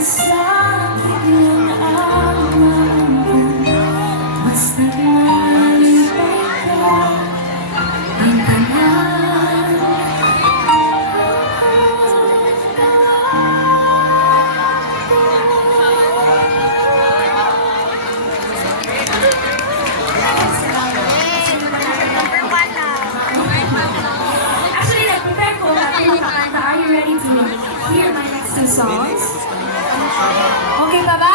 Masakit lang ang maramdaman, basta malipay ka ang tanan. Actually, nag-prepare ko natin yung kakanta. Are you ready to hear my next two songs? Okay pa ba?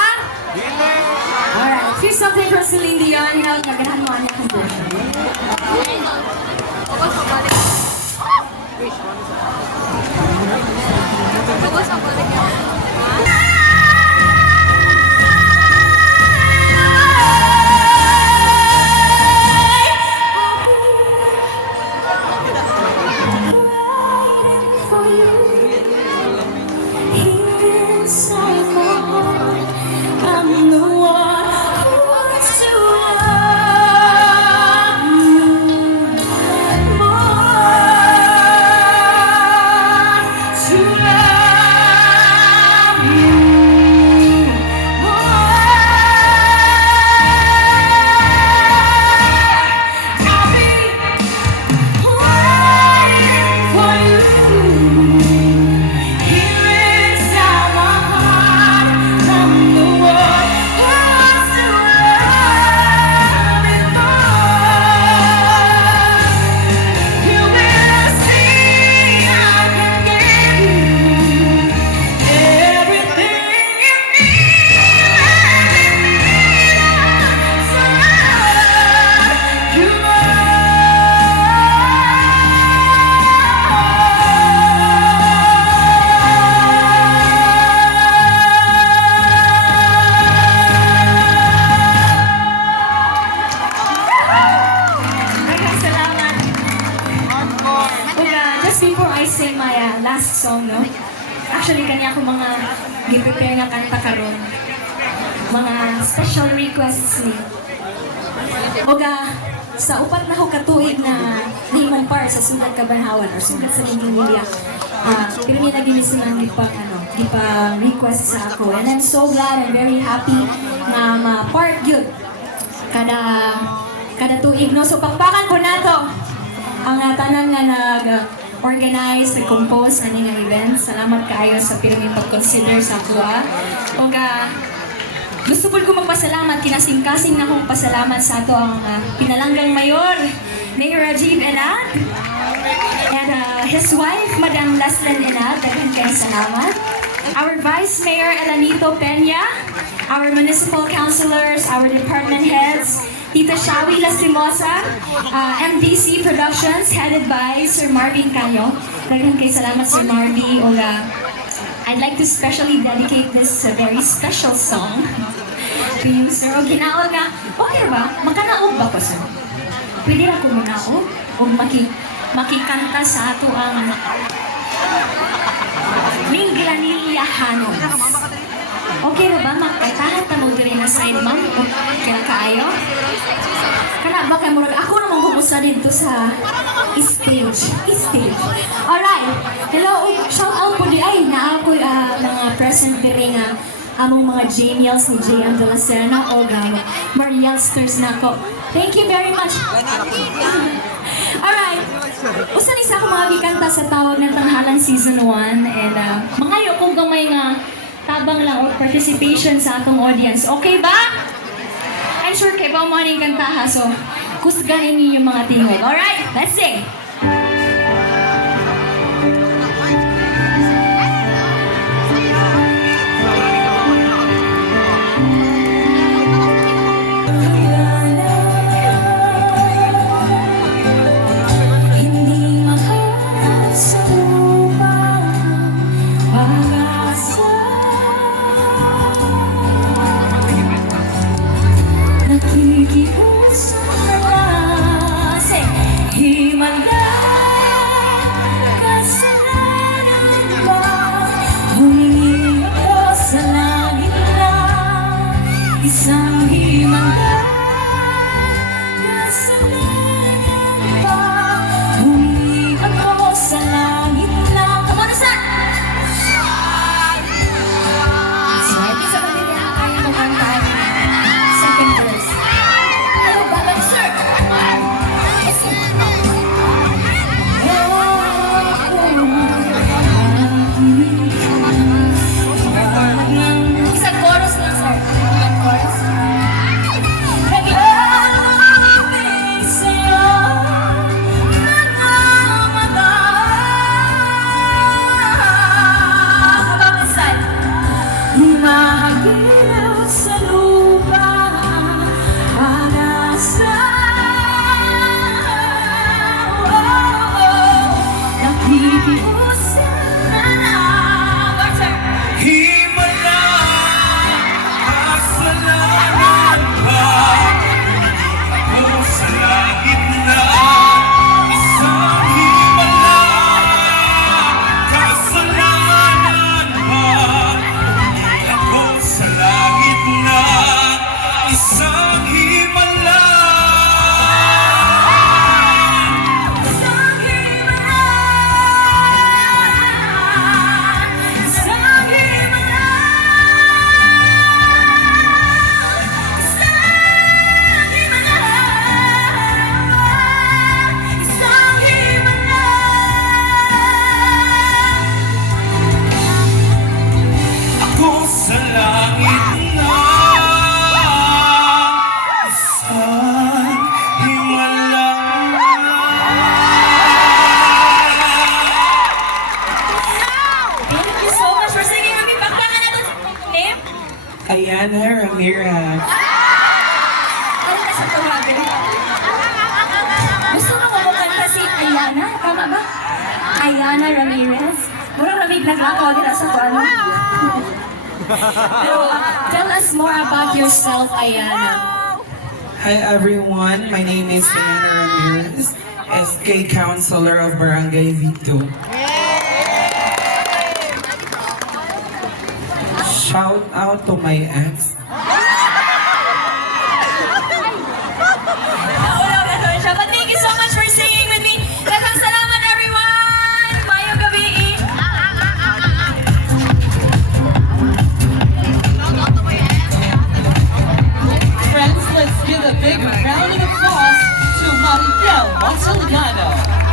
Alright, here's something from Celine Dion. Naganahan mo ang yung version. For you, inside my heart, I'm the one who wants to love you more, to love you more. I'll be waiting for you. Here inside my heart, I'm the one who wants to love you more. You will see I can give you everything you need. So love you Maraming salamat. Just before I sing my last song, no? Actually, kanya ako mga gi-prepare nga kanta karon. Mga special requests ni. Sa upat na ko katuig na limang par sa sunod kabanhawan or sunod sa Linggilia. Pero may nag-inis na gipang request sa ako. And I'm so glad, I'm very happy na ma-part yun. Kada tuig, no? So, pakpakan ko na to ang tanan nga nag-organize, nag-compose na nga event. Salamat kayo sa pirmi pag-consider sa kuha. Gusto ko magpasalamat, kinasing-kasing na kong pasalamat sa ato ang pinalanggang mayor, Mayor Rajiv Enad, and his wife, Madam Leslen Enad, daghang kayong salamat. Our Vice Mayor Elanito Peña, our municipal councilors, our department heads, Tita Shawi Lastimosa, MDC Productions, headed by Sir Marvin Canyo. Daghang kayong salamat, Sir Marvin. I'd like to specially dedicate this very special song to you, sir. O ginaol ka, okay ba? Makanaog ba ko, sir? Pwede ako manaog? O makikanta sa ato ang Minglanilyahanon. Okay na ba? Magkatahat na mo rin na side, ma'am? Kaya kaayo? Kana ba kayo murag? Ako naman pumusta dito sa stage. Alright. Hello. Shout out po di ay na ako mga present diri nga among mga Jamiels ni J.M. de la Serna o Marielsters na ko. Thank you very much. Alright. Usa ni sa ako mga gikanta sa tawag ng Tanghalan Season 1 and mga yo kung gamay nga tabang lang o participation sa atong audience. Okay ba? I'm sure kay ba mo aning kanta ha. So, kusganin niyo yung mga tingog. Alright, let's sing! Nakikita sa mga himan na Ayana Ramirez. Ano ka sa tawagan? Gusto mo kumukanta si Ayana? Tama ba? Ayana Ramirez? Murang ramig naglakaw nila sa tuwan. Pero, tell us more about yourself, Ayana. Hi everyone, my name is Ayana Ramirez, SK Counselor of Barangay V2. Shout out to my ex,